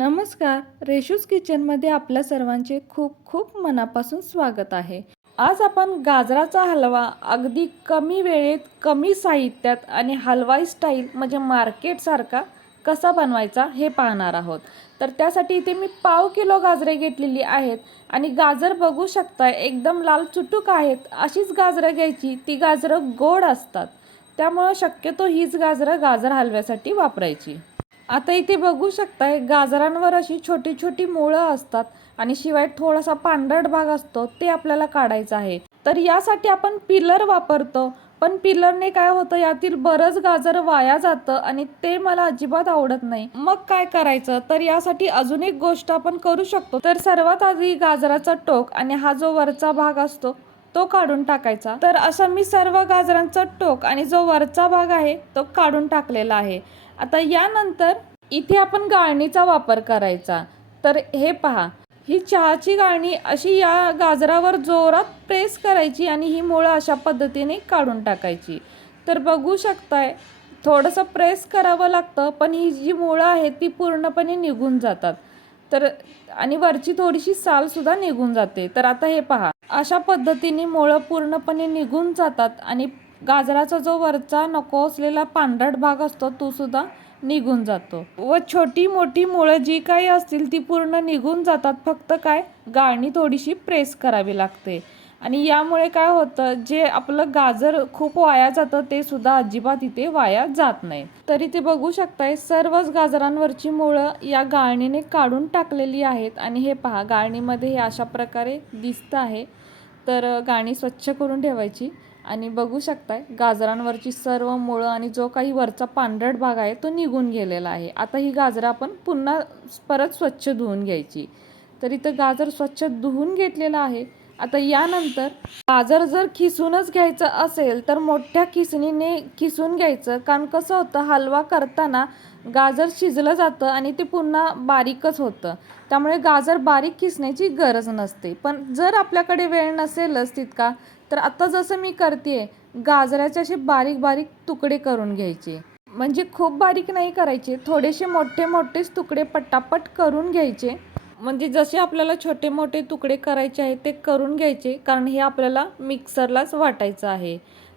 नमस्कार रेशूज किचनमध्ये आपल्या सर्वांचे खूप खूप मनापासून स्वागत आहे. आज आपण गाजराचा हलवा अगदी कमी वेळेत कमी साहित्यात आणि हलवाई स्टाईल म्हणजे मार्केटसारखा कसा बनवायचा हे पाहणार आहोत. तर त्यासाठी इथे मी पाव किलो गाजरे घेतलेली आहेत आणि गाजर बघू शकता एकदम लाल चुटूक आहेत. अशीच गाजरं घ्यायची ती गाजरं गोड असतात. त्यामुळं शक्यतो हीच गाजरं गाजर हलव्यासाठी वापरायची. आता इथे बघू शकताय गाजरांवर अशी छोटी छोटी मुळं असतात आणि शिवाय थोडासा पांढरट भाग असतो ते आपल्याला काढायचं आहे. तर यासाठी आपण पिलर वापरतो. पण पिलरने काय होतं यातील बरंच गाजर वाया जातं आणि ते मला अजिबात आवडत नाही. मग काय करायचं? तर यासाठी अजून एक गोष्ट आपण करू शकतो. तर सर्वात आधी गाजराचा टोक आणि हा जो वरचा भाग असतो तो काढून टाकायचा. तर असं मी सर्व गाजरांचा टोक आणि जो वरचा भाग आहे तो काढून टाकलेला आहे. आता यानंतर इथे आपण गाळणीचा वापर करायचा. तर हे पहा ही चहाची गाळणी अशी या गाजरावर जोरात प्रेस करायची आणि ही मुळं अशा पद्धतीने काढून टाकायची. तर बघू शकताय थोडंसं प्रेस करावं लागतं पण ही जी मुळं आहेत ती पूर्णपणे निघून जातात. तर आणि वरची थोडीशी सालसुद्धा निघून जाते. तर आता हे पहा अशा पद्धतीने मुळं पूर्णपणे निघून जातात आणि गाजराचा जो वरचा नको असलेला पांढरट भाग असतो तो सुद्धा निघून जातो. व छोटी मोठी मुळं जी काही असतील ती पूर्ण निघून जातात. फक्त काय? गाळणी थोडीशी प्रेस करावी लागते. आणि यामुळे काय होतं जे आपलं गाजर खूप वाया जातं ते सुद्धा अजिबात इथे वाया जात नाही. तरी ते बघू शकताय सर्वच गाजरांवरची मुळं या गाळणीने काढून टाकलेली आहेत. आणि हे पहा गाळणीमध्ये हे अशा प्रकारे दिसतं आहे. तर गाणी स्वच्छ करून ठेवायची. आणि बघू शकताय गाजरांवरची सर्व मुळं आणि जो काही वरचा पांढरट भाग आहे तो निघून गेलेला आहे. आता ही गाजरं आपण पुन्हा परत स्वच्छ धुवून घ्यायची. तर इथं गाजर स्वच्छ धुवून घेतलेलं आहे. आता यानंतर गाजर जर खिसूनच घ्यायचं असेल तर मोठ्या खिसणीने खिसून घ्यायचं. कारण कसं होतं हलवा करताना गाजर शिजलं जातं आणि ते पुन्हा बारीकच होतं. त्यामुळे गाजर बारीक खिसण्याची गरज नसते. पण जर आपल्याकडे वेळ नसेलच तितका तर आता जसं मी करते गाजराचे असे बारीक बारीक तुकडे करून घ्यायचे. म्हणजे खूप बारीक नाही करायचे थोडेसे मोठे मोठेच तुकडे पटापट करून घ्यायचे. म्हणजे जसे आपल्याला छोटे मोठे तुकडे करायचे आहेत ते करून घ्यायचे कारण हे आपल्याला मिक्सरलाच वाटायचं आहे.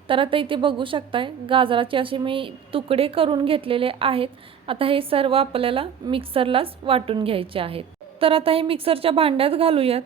तर आता इथे बघू शकताय गाजराचे असे मी तुकडे करून घेतलेले आहेत. आता हे सर्व आपल्याला मिक्सरलाच वाटून घ्यायचे आहेत. तर आता हे मिक्सरच्या भांड्यात घालूयात.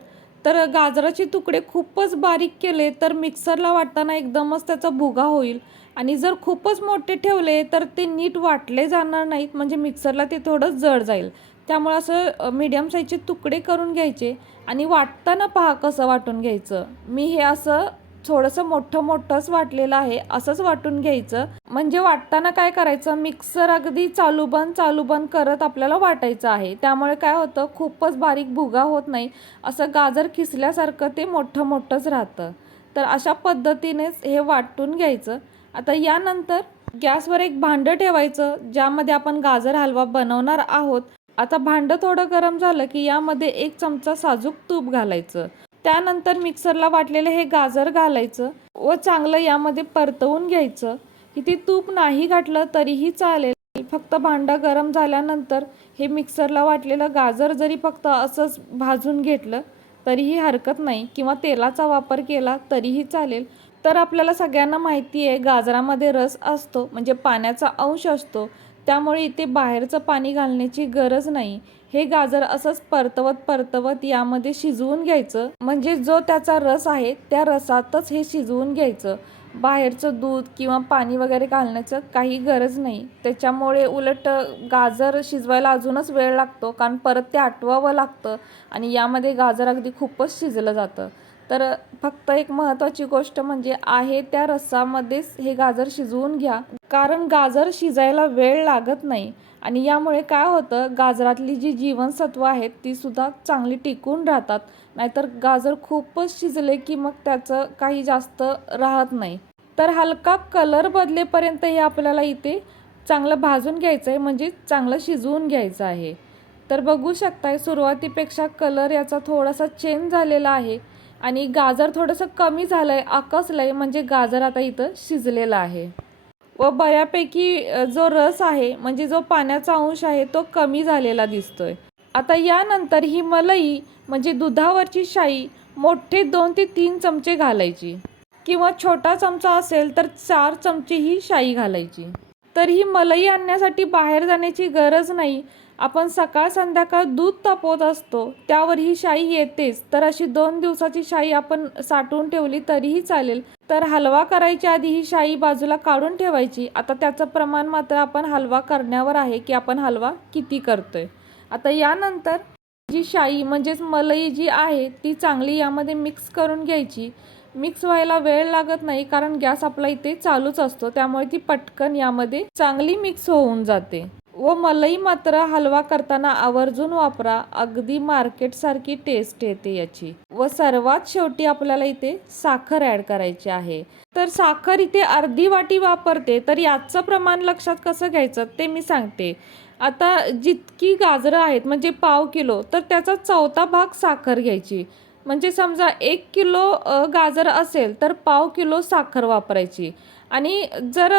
तर गाजराचे तुकडे खूपच बारीक केले तर मिक्सरला वाटताना एकदमच त्याचा भुगा होईल. आणि जर खूपच मोठे ठेवले तर ते नीट वाटले जाणार नाहीत म्हणजे मिक्सरला ते थोडं जड जाईल. त्यामुळे असं मीडियम साईजचे तुकडे करून घ्यायचे आणि वाटताना पहा कसं वाटून घ्यायचं. मी हे असं थोडंसं मोठं मोठंच वाटलेलं आहे असंच वाटून घ्यायचं. म्हणजे वाटताना काय करायचं? मिक्सर अगदी चालू बंद चालू बंद करत आपल्याला वाटायचं आहे. त्यामुळे काय होतं? खूपच बारीक भुगा होत नाही. असं गाजर खिसल्यासारखं ते मोठं मोठंच राहतं. तर अशा पद्धतीनेच हे वाटून घ्यायचं. आता यानंतर गॅसवर एक भांडं ठेवायचं ज्यामध्ये आपण गाजर हलवा बनवणार आहोत. आता भांडं थोडं गरम झालं की यामध्ये एक चमचा साजूक तूप घालायचं. त्यानंतर मिक्सरला वाटलेलं हे गाजर घालायचं व चांगलं यामध्ये परतवून घ्यायचं. इथे तूप नाही घातलं तरीही चालेल. फक्त भांडं गरम झाल्यानंतर हे मिक्सरला वाटलेलं गाजर जरी फक्त असंच भाजून घेतलं तरीही हरकत नाही किंवा तेलाचा वापर केला तरीही चालेल. तर आपल्याला सगळ्यांना माहिती आहे गाजरामध्ये रस असतो म्हणजे पाण्याचा अंश असतो. त्यामुळे इथे बाहेरचं पाणी घालण्याची गरज नाही. हे गाजर असंच परतवत परतवत यामध्ये शिजवून घ्यायचं. म्हणजे जो त्याचा रस आहे त्या रसातच हे शिजवून घ्यायचं. बाहेरचं दूध किंवा पाणी वगैरे घालण्याचं काही गरज नाही. त्याच्यामुळे उलट गाजर शिजवायला अजूनच वेळ लागतो कारण परत ते आटवावं लागतं आणि यामध्ये गाजर अगदी खूपच शिजलं जातं. तर फक्त एक महत्त्वाची गोष्ट म्हणजे आहे त्या रस्सामध्येच हे गाजर शिजवून घ्या. कारण गाजर शिजायला वेळ लागत नाही आणि यामुळे काय होतं गाजरातली जी जीवनसत्व आहेत ती सुद्धा चांगली टिकून राहतात. नाहीतर गाजर खूपच शिजले की मग त्याचं काही जास्त राहत नाही. तर हलका कलर बदलेपर्यंत हे आपल्याला इथे चांगलं भाजून घ्यायचं आहे म्हणजे चांगलं शिजवून घ्यायचं आहे. तर बघू शकताय सुरुवातीपेक्षा कलर याचा थोडासा चेंज झालेला आहे. आणि गाजर थोडंसं कमी झालं आहे आकसलं आहे म्हणजे गाजर आता इथं शिजलेलं आहे. व बऱ्यापैकी जो रस आहे म्हणजे जो पाण्याचा अंश आहे तो कमी झालेला दिसतोय. आता यानंतर ही मलई म्हणजे दुधावरची शाई मोठे दोन ते तीन चमचे घालायची. किंवा छोटा चमचा असेल तर चार चमचे ही शाई घालायची. तर ही मलई आणण्यासाठी बाहेर जाण्याची गरज नाही. आपण सकाळ संध्याकाळ दूध तापवत असतो. त्यावर ही शाई येतेच. तर अशी दोन दिवसाची शाई आपण साठवून ठेवली तरीही चालेल. तर हलवा करायच्या आधी ही शाई बाजूला काढून ठेवायची. आता त्याचं प्रमाण मात्र आपण हलवा करण्यावर आहे की आपण हलवा किती करतोय. आता यानंतर जी शाई म्हणजेच मलई जी आहे ती चांगली यामध्ये मिक्स करून घ्यायची. मिक्स व्हायला वेळ लागत नाही कारण गॅस आपला इथे चालूच असतो. त्यामुळे ती पटकन यामध्ये चांगली मिक्स होऊन जाते. व मलई मात्र हलवा करताना आवर्जून वापरा. अगदी मार्केटसारखी टेस्ट येते याची. व सर्वात शेवटी आपल्याला इथे साखर ॲड करायची आहे. तर साखर इथे अर्धी वाटी वापरते. तर याचं प्रमाण लक्षात कसं घ्यायचं? ते मी सांगते. आता जितकी गाजरं आहेत म्हणजे पाव किलो तर त्याचा चौथा भाग साखर घ्यायची. म्हणजे समजा एक किलो गाजर असेल तर पाव किलो साखर वापरायची. आणि जर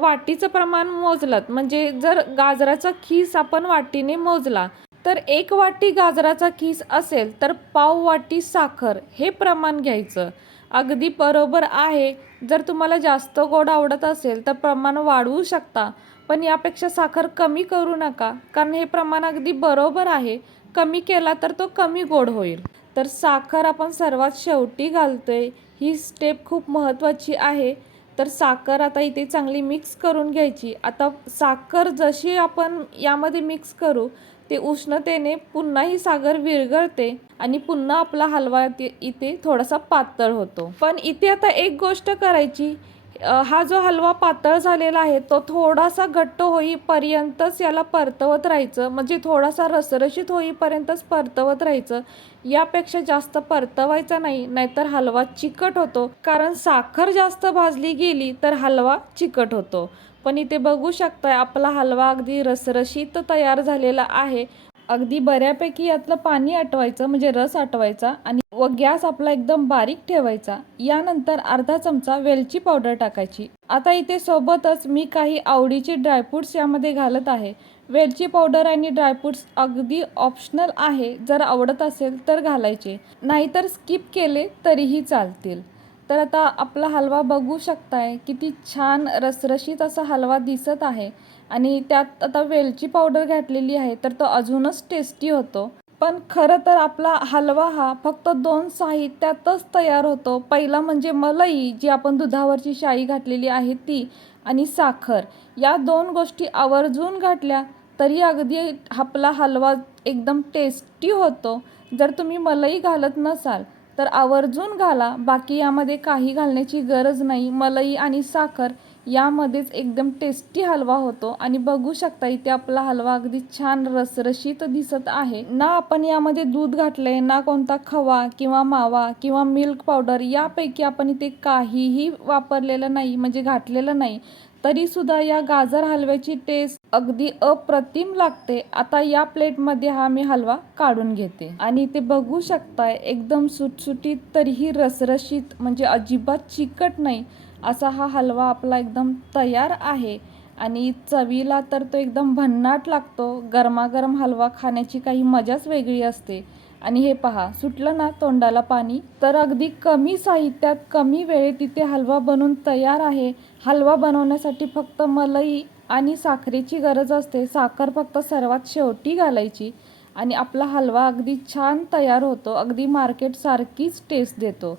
वाटीचं प्रमाण मोजलं म्हणजे जर गाजराचा खीस आपण वाटीने मोजला तर एक वाटी गाजराचा खीस असेल तर पाव वाटी साखर हे प्रमाण घ्यायचं. अगदी बरोबर आहे. जर तुम्हाला जास्त गोड आवडत असेल तर प्रमाण वाढवू शकता पण यापेक्षा साखर कमी करू नका कारण हे प्रमाण अगदी बरोबर आहे. कमी केला तर तो कमी गोड होईल. तर साखर आपण सर्वात शेवटी घालतो आहे ही स्टेप खूप महत्त्वाची आहे. तर साखर आता इथे चांगली मिक्स करून घ्यायची. आता साखर जशी आपण यामध्ये मिक्स करू ते उष्णतेने पुन्हा ही साखर विरघळते आणि पुन्हा आपला हलवा इथे- इथे थोडासा पातळ होतो. पण इथे आता एक गोष्ट करायची हा जो हलवा पातळ झालेला आहे तो थोडासा घट्ट होईपर्यंतच याला परतवत राहायचं. म्हणजे थोडासा रसरशीत होईपर्यंतच परतवत राहायचं. यापेक्षा जास्त परतवायचा नाही नाहीतर हलवा चिकट होतो. कारण साखर जास्त भाजली गेली तर हलवा चिकट होतो. पण इथे बघू शकताय आपला हलवा अगदी रसरशीत तयार झालेला आहे. अगदी बऱ्यापैकी यातलं पाणी आटवायचं म्हणजे रस आटवायचा आणि व गॅस आपला एकदम बारीक ठेवायचा. यानंतर अर्धा चमचा वेलची पावडर टाकायची. आता इथे सोबतच मी काही आवडीचे ड्रायफ्रुट्स यामध्ये घालत आहे. वेलची पावडर आणि ड्रायफ्रुट्स अगदी ऑप्शनल आहे. जर आवडत असेल तर घालायचे. नाहीतर स्किप केले तरीही चालतील. तर आता आपला हलवा बघू शकताय. किती छान रसरशीत असा हलवा दिसत आहे. आणि त्यात आता वेलची पावडर घातलेली आहे. तर तो अजूनच टेस्टी होतो. पण खरं तर आपला हलवा हा फक्त दोन साहित्यातच तयार होतो. पहिला म्हणजे मलई जी आपण दुधावरची शाई घातलेली आहे ती आणि साखर. या दोन गोष्टी आवर्जून घातल्या तरी अगदी आपला हलवा एकदम टेस्टी होतो. जर तुम्ही मलई घालत नसाल तर आवर्जून घाला. बाकी यामध्ये काही घालण्याची गरज नाही. मलई आणि साखर यामध्येच एकदम टेस्टी हलवा होतो. आणि बघू शकता इथे आपला हलवा अगदी छान रसरशीत दिसत आहे. ना आपण यामध्ये दूध घातलंय ना कोणता खवा किंवा मावा किंवा मिल्क पावडर यापैकी आपण इथे काहीही वापरलेलं नाही म्हणजे घातलेलं नाही. तरी सुद्धा या गाजर हलव्याची टेस्ट अगदी अप्रतिम लागते. आता या प्लेटमध्ये हा मी हलवा काढून घेते. आणि ते बघू शकताय एकदम सुटसुटीत तरीही रसरशीत म्हणजे अजिबात चिकट नाही. असा हा हलवा आपला एकदम तयार आहे. आणि चवीला तर तो एकदम भन्नाट लागतो. गरमागरम हलवा खाण्याची काही मजाच वेगळी असते. आणि हे पहा सुटलं ना तोंडाला पाणी? तर अगदी कमी साहित्यात कमी वेळेत इथे हलवा बनवून तयार आहे. हलवा बनवण्यासाठी फक्त मलई आणि साखरेची गरज असते. साखर फक्त सर्वात शेवटी घालायची. आणि आपला हलवा अगदी छान तयार होतो. अगदी मार्केटसारखीच टेस्ट देतो.